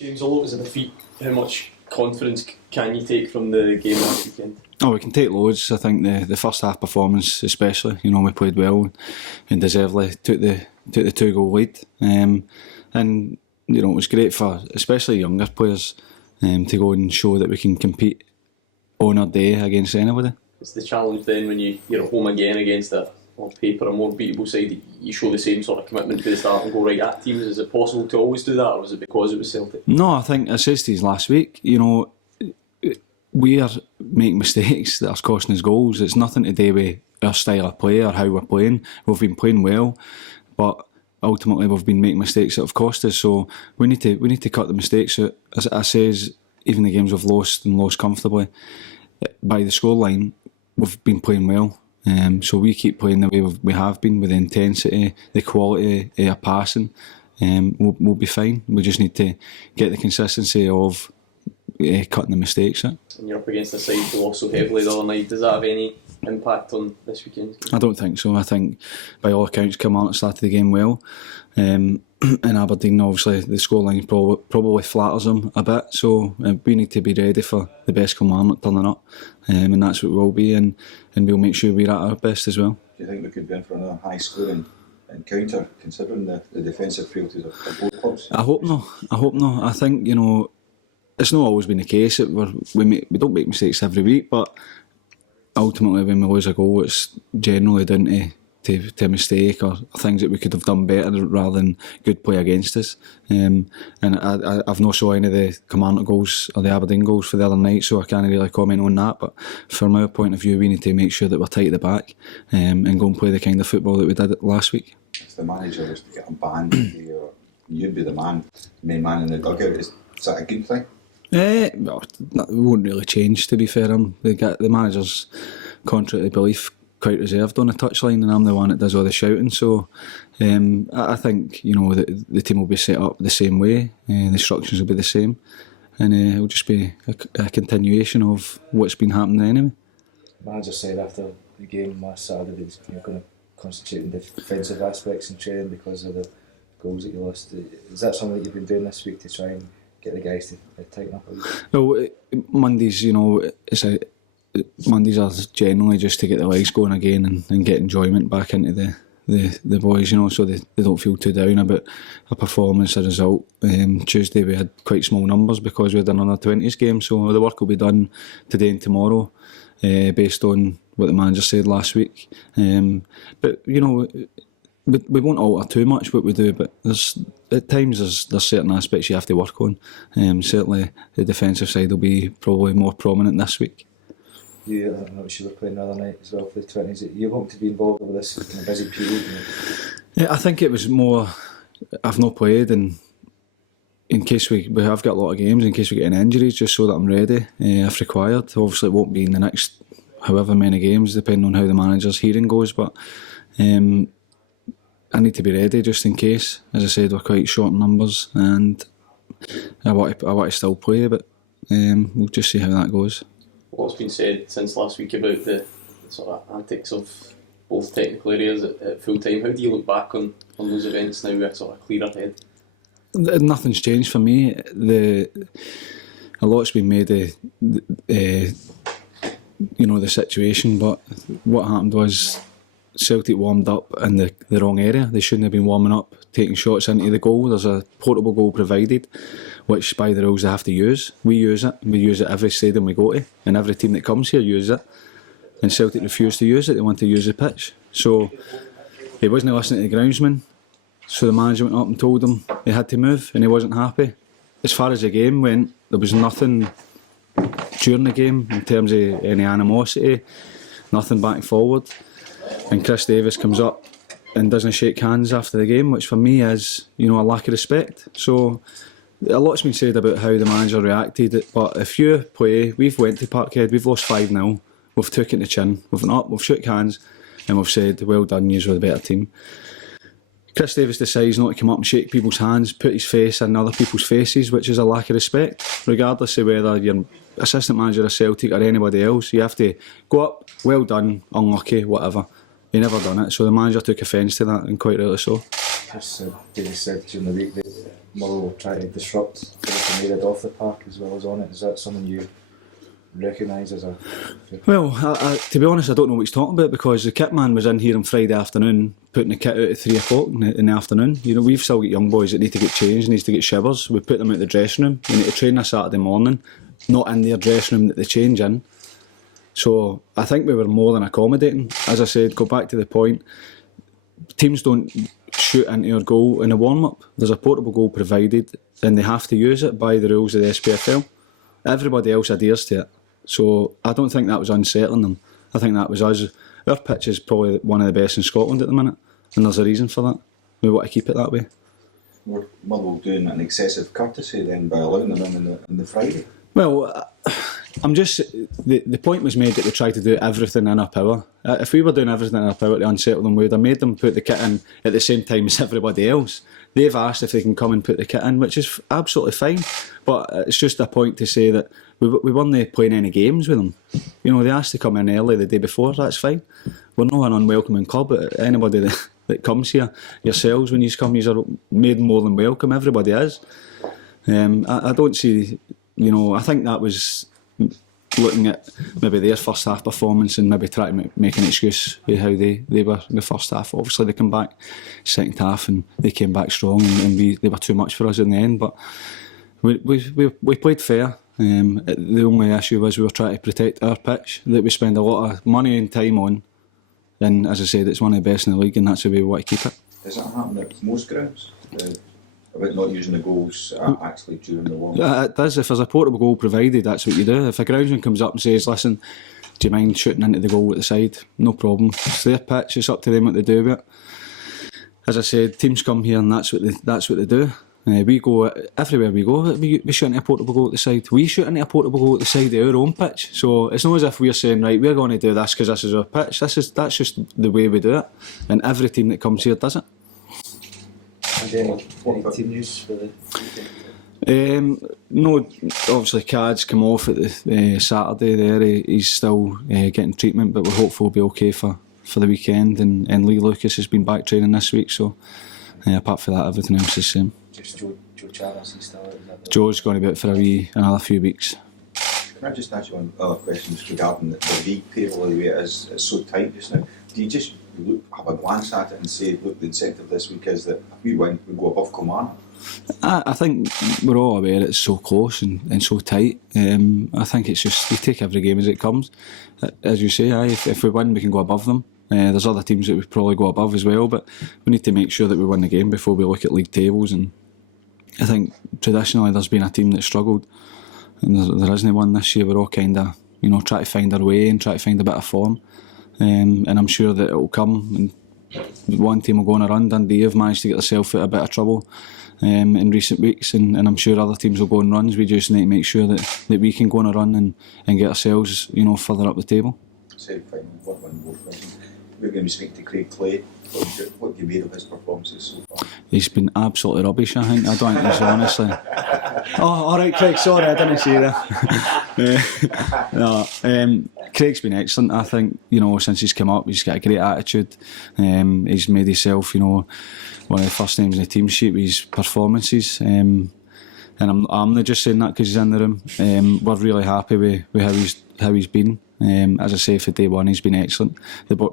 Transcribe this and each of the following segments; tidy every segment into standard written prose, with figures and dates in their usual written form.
James, although it was a defeat, how much confidence can you take from the game last weekend? Oh, we can take loads. I think the first half performance especially, we played well and deservedly took the 2-goal lead. And it was great for especially younger players to go and show that we can compete on our day against anybody. It's the challenge then when you're at home again against on paper a more beatable side. You show the same sort of commitment to the start and go right at teams. Is it possible to always do that, or was it because it was Celtic? No, I think I said to you last week, we are making mistakes that are costing us goals. It's nothing to do with our style of play or how we're playing. We've been playing well, but ultimately we've been making mistakes that have cost us. So we need to cut the mistakes out. As I says, even the games we've lost and lost comfortably, by the scoreline, we've been playing well. So we keep playing the way we have been, with the intensity, the quality of our passing. We'll be fine. We just need to get the consistency of cutting the mistakes out. And you're up against a side who lost so heavily the other night. Does that have any impact on this weekend's game? I don't think so. I think by all accounts Kilmarnock started the game well. And Aberdeen, obviously the scoreline probably flatters them a bit, so we need to be ready for the best Kilmarnock turning up, and that's what we'll be, and we'll make sure we're at our best as well. Do you think we could be in for another high scoring encounter, considering the defensive frailties of both clubs? I hope not. I think it's not always been the case that we don't make mistakes every week, but ultimately when we lose a goal, it's generally down to a mistake or things that we could have done better rather than good play against us. And I've not saw any of the Kilmarnock goals or the Aberdeen goals for the other night, so I can't really comment on that. But from our point of view, we need to make sure that we're tight at the back and go and play the kind of football that we did last week. If the manager was to get a ban, you'd be the main man in the dugout. Is that a good thing? Well, it won't really change, to be fair. The manager's, contrary to belief, quite reserved on the touchline, and I'm the one that does all the shouting. So I think the team will be set up the same way, the instructions will be the same, and it'll just be a continuation of what's been happening anyway. The manager said after the game last Saturday that he's going to concentrate on defensive aspects in training because of the goals that you lost. Is that something that you've been doing this week to try and get the guys to tighten up a bit? Well, Mondays, Mondays are generally just to get the legs going again and get enjoyment back into the boys, so they don't feel too down about a performance, a result. Tuesday we had quite small numbers because we had another 20s game, so the work will be done today and tomorrow based on what the manager said last week. But we won't alter too much what we do, but at times there's certain aspects you have to work on. Certainly the defensive side will be probably more prominent this week. I noticed you were playing the other night as well for the 20s. You hope to be involved with this in a busy period? Yeah, I think it was more, I've not played, and in case we have got a lot of games, in case we get any injuries, just so that I'm ready if required. Obviously it won't be in the next however many games, depending on how the manager's hearing goes, but I need to be ready just in case. As I said, we're quite short in numbers, and I want to still play, but we'll just see how that goes. What's been said since last week about the sort of antics of both technical areas at full time? How do you look back on those events now with a sort of clearer head? Nothing's changed for me. A lot's been made of the situation, but what happened was Celtic warmed up in the wrong area. They shouldn't have been warming up, taking shots into the goal. There's a portable goal provided, which by the rules they have to use. We use it. We use it every stadium we go to, and every team that comes here uses it. And Celtic refused to use it. They want to use the pitch. So he wasn't listening to the groundsman. So the manager went up and told him he had to move, and he wasn't happy. As far as the game went, there was nothing during the game in terms of any animosity, nothing back and forward. And Chris Davis comes up and doesn't shake hands after the game, which for me is, a lack of respect. So a lot's been said about how the manager reacted, but if you play, we've went to Parkhead, we've lost 5-0, we've took it in the chin, we've went up, we've shook hands, and we've said, well done, you were the better team. Chris Davis decides not to come up and shake people's hands, put his face in other people's faces, which is a lack of respect. Regardless of whether you're assistant manager of Celtic or anybody else, you have to go up, well done, unlucky, whatever. He never done it, so the manager took offence to that, and quite rightly so. Chris Davis said during the week that Murrow will try to disrupt for the mirrored off the park as well as on it. Is that something you recognise as a... Well, to be honest, I don't know what he's talking about, because the kit man was in here on Friday afternoon putting the kit out at 3 o'clock in the afternoon. You know, we've still got young boys that need to get changed, need to get shivers. We put them out the dressing room. They need to train on Saturday morning, not in their dressing room that they change in. So I think we were more than accommodating. As I said, go back to the point, teams don't shoot into our goal in a warm-up. There's a portable goal provided, and they have to use it by the rules of the SPFL. Everybody else adheres to it. So I don't think that was unsettling them. I think that was us. Our pitch is probably one of the best in Scotland at the minute, and there's a reason for that. We want to keep it that way. Were Motherwell doing an excessive courtesy then by allowing them in the Friday? Well, I'm just... The point was made that we tried to do everything in our power. If we were doing everything in our power to unsettle them, we would have made them put the kit in at the same time as everybody else. They've asked if they can come and put the kit in, which is absolutely fine. But it's just a point to say that we weren't playing any games with them. You know, they asked to come in early the day before, that's fine. We're not an unwelcoming club, but anybody that comes here, yourselves, when you come, you are made more than welcome, everybody is. I don't see, you know, I think that was looking at maybe their first half performance and maybe trying to make an excuse with how they were in the first half. Obviously they came back second half and they came back strong, and they were too much for us in the end, but we played fair. The only issue was we were trying to protect our pitch that we spend a lot of money and time on, and as I said, it's one of the best in the league, and that's the way we want to keep it. Does that happen at most grounds? About not using the goals actually during the warm-up? It does. If there's a portable goal provided, that's what you do. If a groundsman comes up and says, listen, do you mind shooting into the goal at the side? No problem. It's their pitch, it's up to them what they do with it. As I said, teams come here and that's what they do. We go everywhere we go. We shoot into a portable goal at the side. We shoot into a portable goal at the side of our own pitch. So it's not as if we're saying, right, we're going to do this because this is our pitch. That's just the way we do it, and every team that comes here does it. And any team news for the... No, obviously Cad's come off at the Saturday there. He's still getting treatment, but we're hopeful he'll be okay for the weekend. And Lee Lucas has been back training this week, so apart from that, everything else is the same. Just Joe Charles, he's still out, is that the... Joe's going to be out for another few weeks. Can I just ask you one other question regarding the league table, the way it is? It's so tight just now. Do you just have a glance at it and say, look, the incentive this week is that if we win, we go above Kilmarnock? I think we're all aware it's so close and so tight. I think it's just we take every game as it comes. As you say, if we win, we can go above them. There's other teams that we probably go above as well, but we need to make sure that we win the game before we look at league tables. And I think traditionally there's been a team that struggled, and there isn't one this year. We're all kind of, you know, try to find our way and try to find a bit of form. And I'm sure that it will come. And one team will go on a run. Dundee have managed to get themselves out of a bit of trouble in recent weeks, and I'm sure other teams will go on runs. We just need to make sure that we can go on a run and get ourselves, you know, further up the table. Say one more question. We're going to be speaking to Craig Clay. What have you made of his performances so far? He's been absolutely rubbish, I think. I don't think he's honestly. Oh, alright, Craig, sorry, I didn't see that. No, Craig's been excellent, I think. You know, since he's come up, he's got a great attitude. He's made himself, you know, one of the first names in the team sheet with his performances. And I'm not just saying that because he's in the room. We're really happy with how he's been. As I say, for day one, he's been excellent.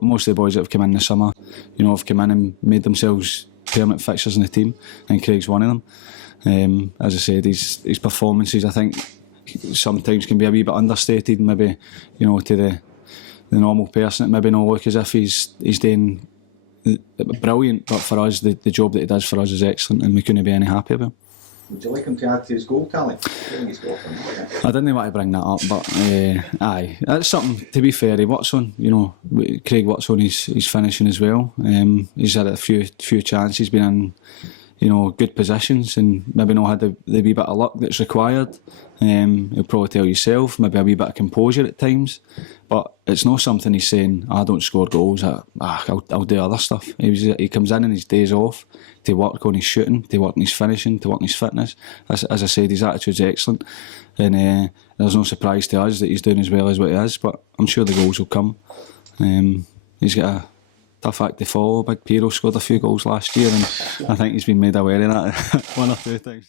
Most of the boys that have come in this summer, you know, have come in and made themselves permanent fixtures in the team, and Craig's one of them. As I said, his performances, I think, sometimes can be a wee bit understated, maybe, you know, to the normal person. It maybe not look as if he's doing brilliant, but for us, the job that he does for us is excellent, and we couldn't be any happier with him. Would you like him to add to his goal tally? I didn't want to bring that up, but aye, that's something, to be fair, he works on. You know, Craig works on his finishing as well. He's had a few chances, been in, you know, good positions, and maybe not had the wee bit of luck that's required. He'll probably tell yourself, maybe a wee bit of composure at times, but it's not something he's saying, I don't score goals, I'll do other stuff. He comes in his days off to work on his shooting, to work on his finishing, to work on his fitness. As I said, his attitude's excellent, and there's no surprise to us that he's doing as well as what he is, but I'm sure the goals will come. He's got a tough act to follow. Big Piero scored a few goals last year, and I think he's been made aware of that one or two times.